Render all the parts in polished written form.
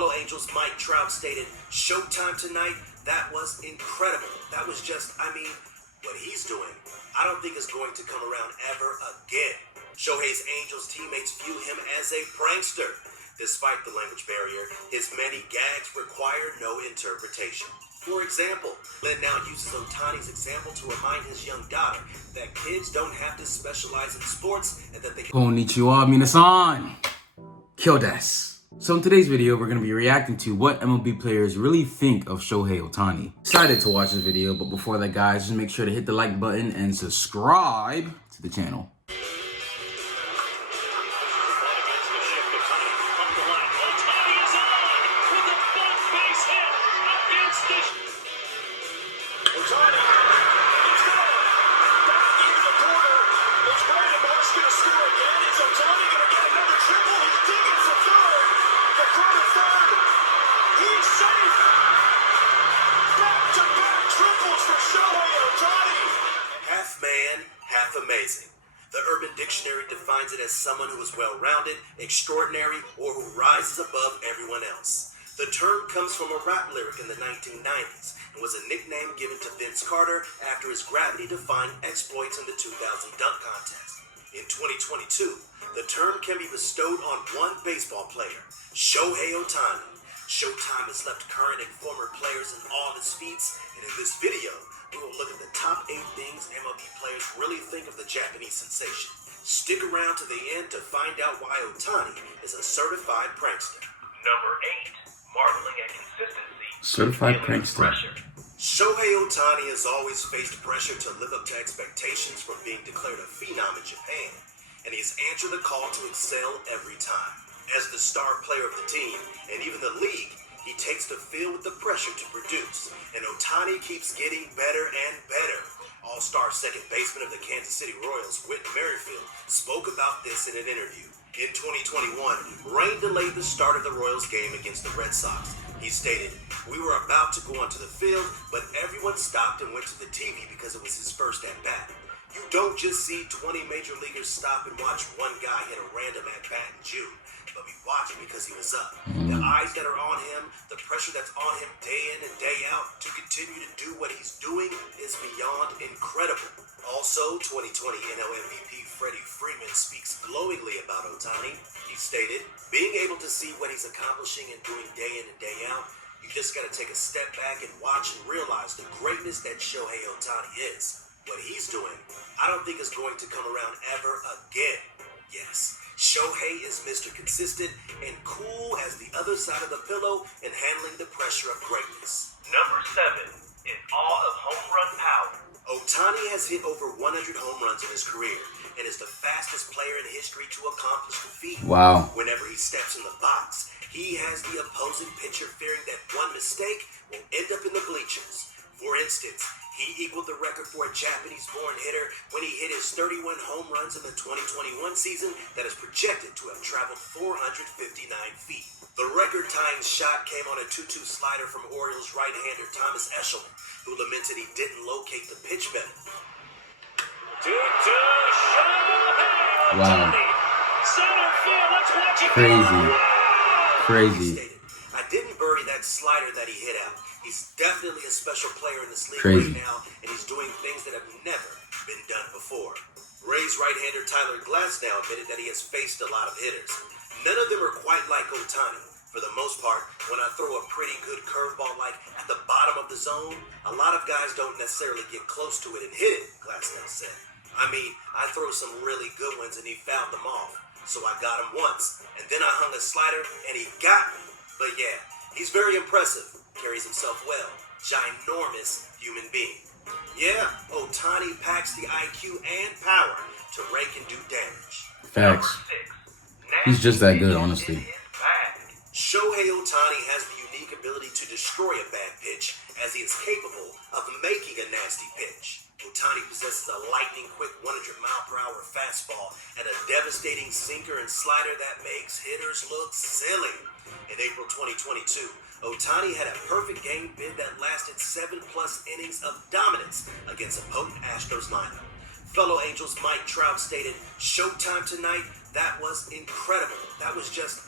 Fellow Angels Mike Trout stated, "Showtime tonight, that was incredible. That was just, what he's doing, I don't think is going to come around ever again." Shohei's Angels teammates view him as a prankster. Despite the language barrier, his many gags require no interpretation. For example, Lynn now uses Otani's example to remind his young daughter that kids don't have to specialize in sports and that they can... Konnichiwa, minasan! Kyo desu. So in today's video, we're going to be reacting to what MLB players really think of Shohei Otani. Excited to watch this video, but before that, guys, just make sure to hit the like button and subscribe to the channel. Half man, half amazing. The Urban Dictionary defines it as someone who is well-rounded, extraordinary, or who rises above everyone else. The term comes from a rap lyric in the 1990s and was a nickname given to Vince Carter after his gravity-defying exploits in the 2000 dunk contest. In 2022, the term can be bestowed on one baseball player, Shohei Otani. Showtime has left current and former players in awe of his feats, and in this video, we will look at the top 8 things MLB players really think of the Japanese sensation. Stick around to the end to find out why Otani is a certified prankster. Number 8, marveling at consistency. Certified prankster. Pressure. Shohei Otani has always faced pressure to live up to expectations from being declared a phenom in Japan, and he's answered the call to excel every time. As the star player of the team, and even the league, he takes the field with the pressure to produce, and Otani keeps getting better and better. All-star second baseman of the Kansas City Royals, Whit Merrifield, spoke about this in an interview. In 2021, rain delayed the start of the Royals game against the Red Sox. He stated, "We were about to go onto the field, but everyone stopped and went to the TV because it was his first at-bat. You don't just see 20 major leaguers stop and watch one guy hit a random at-bat in June, but we watch him because he was up. The eyes that are on him, the pressure that's on him day in and day out to continue to do what he's doing is beyond incredible." Also, 2020 NL MVP Freddie Freeman speaks glowingly about Otani. He stated, "Being able to see what he's accomplishing and doing day in and day out, you just got to take a step back and watch and realize the greatness that Shohei Otani is. What he's doing, I don't think is going to come around ever again." Yes, Shohei is Mr. Consistent and cool as the other side of the pillow in handling the pressure of greatness. Number 7, in awe of home run power. Otani has hit over 100 home runs in his career and is the fastest player in history to accomplish the feat. Wow. Whenever he steps in the box, he has the opposing pitcher fearing that one mistake will end up in the bleachers. For instance, he equaled the record for a Japanese-born hitter when he hit his 31 home runs in the 2021 season that is projected to have traveled 459 feet. The record-tying shot came on a 2-2 slider from Orioles right-hander Thomas Eshelman, who lamented he didn't locate the pitch better. 2-2, Shohei Wow. Otani. Center field, let's watch it. Crazy. He Crazy. stated, "I didn't bury that slider that he hit out. He's definitely a special player in this league Crazy. right now, and he's doing things that have never been done before." Rays right-hander Tyler Glasnow admitted that he has faced a lot of hitters. None of them are quite like Otani. For the most part, when I throw a pretty good curveball like at the bottom of the zone, a lot of guys don't necessarily get close to it and hit it, Glasnow said. I throw some really good ones and he fouled them off. So I got him once, and then I hung a slider and he got me. But yeah, he's very impressive, carries himself well, ginormous human being. Yeah, Otani packs the IQ and power to rake and do damage. Facts. Number 6, He's just that good, nasty honestly. in his bag. Shohei Otani has the unique ability to destroy a bad pitch, as he is capable of making a nasty pitch. Otani possesses a lightning-quick 100-mile-per-hour fastball and a devastating sinker and slider that makes hitters look silly. In April 2022, Otani had a perfect game bid that lasted 7+ innings of dominance against a potent Astros lineup. Fellow Angels Mike Trout stated, "Showtime tonight, that was incredible. That was just,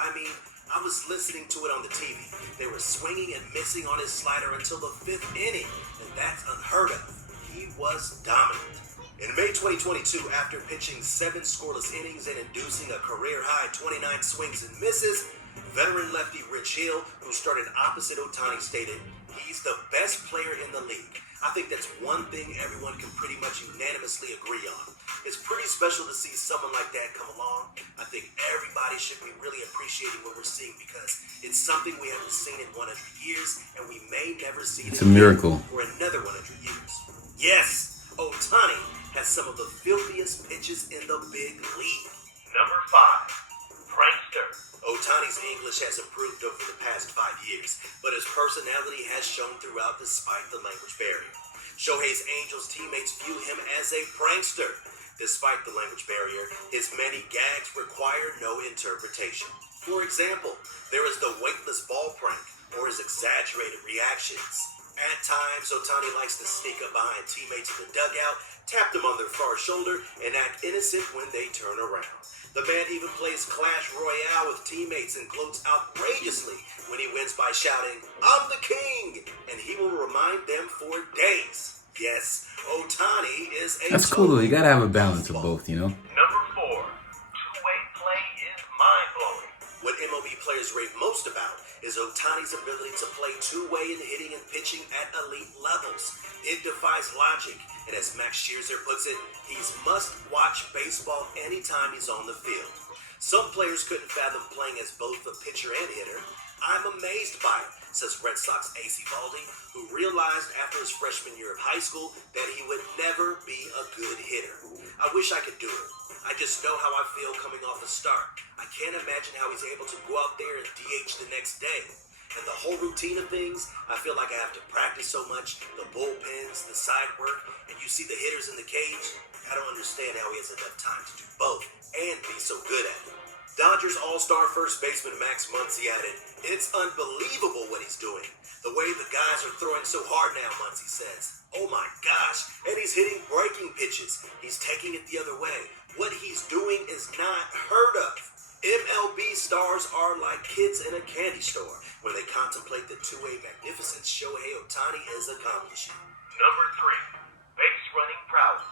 I was listening to it on the TV. They were swinging and missing on his slider until the 5th inning, and that's unheard of. He was dominant. In May 2022, after pitching 7 scoreless innings and inducing a career-high 29 swings and misses, veteran lefty Rich Hill, who started opposite Otani, stated, "He's the best player in the league." I think that's one thing everyone can pretty much unanimously agree on. It's pretty special to see someone like that come along. I think everybody should be really appreciating what we're seeing because it's something we haven't seen in 100 years, and we may never see it It's a miracle. for another 100 years. Yes, Otani has some of the filthiest pitches in the big league. Number 5. Prankster. Otani's English has improved over the past 5 years, but his personality has shown throughout despite the language barrier. Shohei's Angels teammates view him as a prankster. Despite the language barrier, his many gags require no interpretation. For example, there is the weightless ball prank or his exaggerated reactions. At times, Otani likes to sneak up behind teammates in the dugout, tap them on their far shoulder, and act innocent when they turn around. The man even plays Clash Royale with teammates and gloats outrageously when he wins by shouting, "I'm the king!" And he will remind them for days. Yes, Otani is a That's cool though. You gotta have a balance of both, you know? Number 4. Two-way play is mind-blowing. What MLB players rave most about is Otani's ability to play two-way in hitting and pitching at elite levels. It defies logic, and as Max Scherzer puts it, he's must-watch baseball anytime he's on the field. Some players couldn't fathom playing as both a pitcher and hitter. I'm amazed by it, says Red Sox ace Eovaldi, who realized after his freshman year of high school that he would never be a good hitter. I wish I could do it. I just know how I feel coming off the start. I can't imagine how he's able to go out there and DH the next day. And the whole routine of things, I feel like I have to practice so much, the bullpens, the side work, and you see the hitters in the cage. I don't understand how he has enough time to do both and be so good at it. Dodgers All-Star first baseman Max Muncy added, "It's unbelievable what he's doing. The way the guys are throwing so hard now," Muncy says. "Oh my gosh, and he's hitting breaking pitches. He's taking it the other way. What he's doing is not heard of." MLB stars are like kids in a candy store when they contemplate the two-way magnificence Shohei Otani is accomplishing. Number 3. Base running prowess.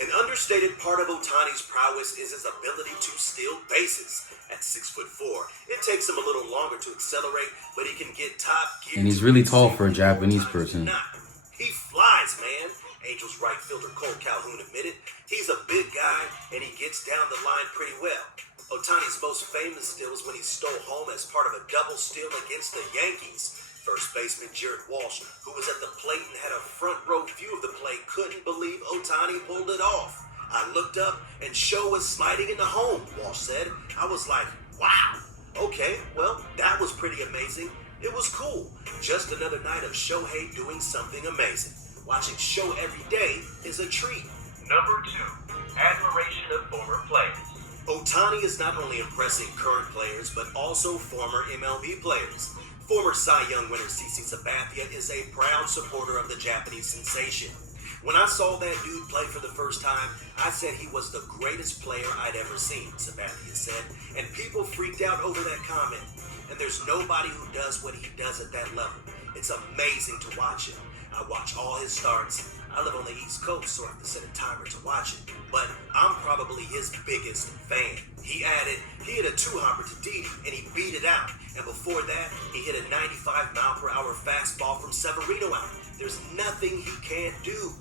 An understated part of Otani's prowess is his ability to steal bases. At 6'4", it takes him a little longer to accelerate, but he can get top gear. And he's really tall for a Japanese person. He flies, man. Angels right fielder Cole Calhoun admitted he's a big guy and he gets down the line pretty well. Otani's most famous steal is when he stole home as part of a double steal against the Yankees. First baseman Jared Walsh, who was at the plate and had a front row view of the play, couldn't believe Otani pulled it off. "I looked up and Sho was sliding into home," Walsh said. "I was like, wow. Okay, well, that was pretty amazing. It was cool. Just another night of Shohei doing something amazing. Watching Sho every day is a treat." Number 2. Admiration of former players. Otani is not only impressing current players, but also former MLB players. Former Cy Young winner CC Sabathia is a proud supporter of the Japanese sensation. "When I saw that dude play for the first time, I said he was the greatest player I'd ever seen," Sabathia said, and people freaked out over that comment. "And there's nobody who does what he does at that level. It's amazing to watch him. I watch all his starts. I live on the East Coast, so I have to set a timer to watch it. But I'm probably his biggest fan." He added, he hit a two-hopper to Didi, and he beat it out. And before that, he hit a 95-mile-per-hour fastball from Severino out. There's nothing he can't do.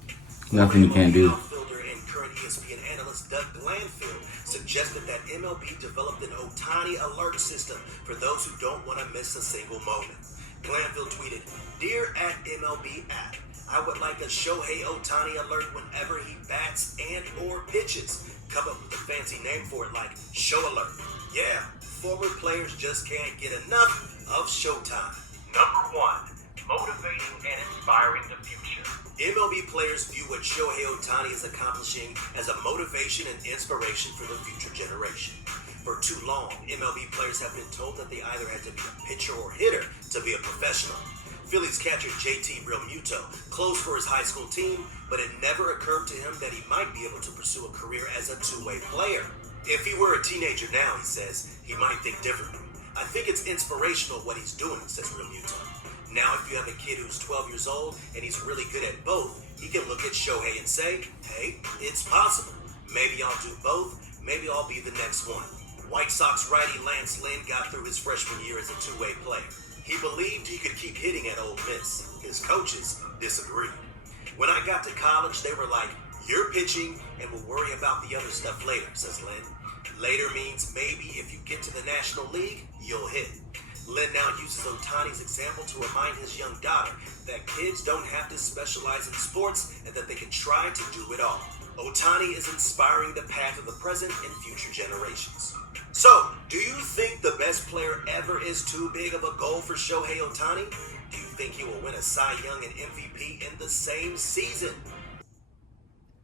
Nothing he can't do. Outfielder and current ESPN analyst Doug Glanfield suggested that MLB developed an Otani alert system for those who don't want to miss a single moment. Glanfield tweeted, "Dear @MLB app, I would like a Shohei Otani alert whenever he bats and or pitches. Come up with a fancy name for it like Show Alert. Yeah, former players just can't get enough of Showtime." Number 1. Motivating and inspiring the future. MLB players view what Shohei Otani is accomplishing as a motivation and inspiration for the future generation. For too long, MLB players have been told that they either had to be a pitcher or hitter to be a professional. Phillies catcher JT Realmuto closed for his high school team, but it never occurred to him that he might be able to pursue a career as a two-way player. If he were a teenager now, he says, he might think differently. I think it's inspirational what he's doing, says Real Utah. Now, if you have a kid who's 12 years old and he's really good at both, he can look at Shohei and say, hey, it's possible. Maybe I'll do both. Maybe I'll be the next one. White Sox righty Lance Lynn got through his freshman year as a two-way player. He believed he could keep hitting at Ole Miss. His coaches disagreed. When I got to college, they were like, you're pitching and we'll worry about the other stuff later, says Lynn. Later means maybe if you get to the National League, you'll hit. Lynn now uses Otani's example to remind his young daughter that kids don't have to specialize in sports and that they can try to do it all. Otani is inspiring the path of the present and future generations. So, do you think the best player ever is too big of a goal for Shohei Otani? Do you think he will win a Cy Young and MVP in the same season?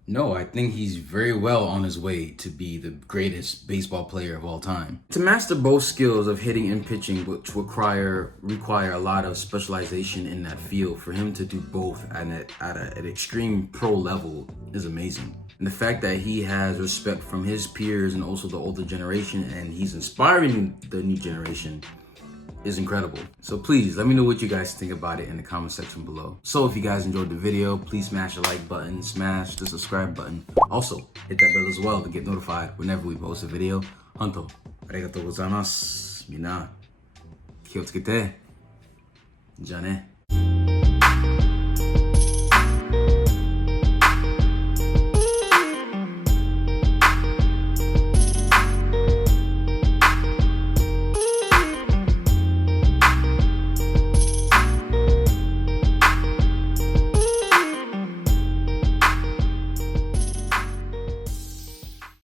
No, I think he's very well on his way to be the greatest baseball player of all time. To master both skills of hitting and pitching, which require a lot of specialization in that field, for him to do both at an extreme pro level is amazing. And the fact that he has respect from his peers and also the older generation, and he's inspiring the new generation, is incredible. So please let me know what you guys think about it in the comment section below. So if you guys enjoyed the video, please smash the like button, smash the subscribe button. Also, hit that bell as well to get notified whenever we post a video. Honto, arigatou gozaimasu. Mina, 気をつけて。じゃあね。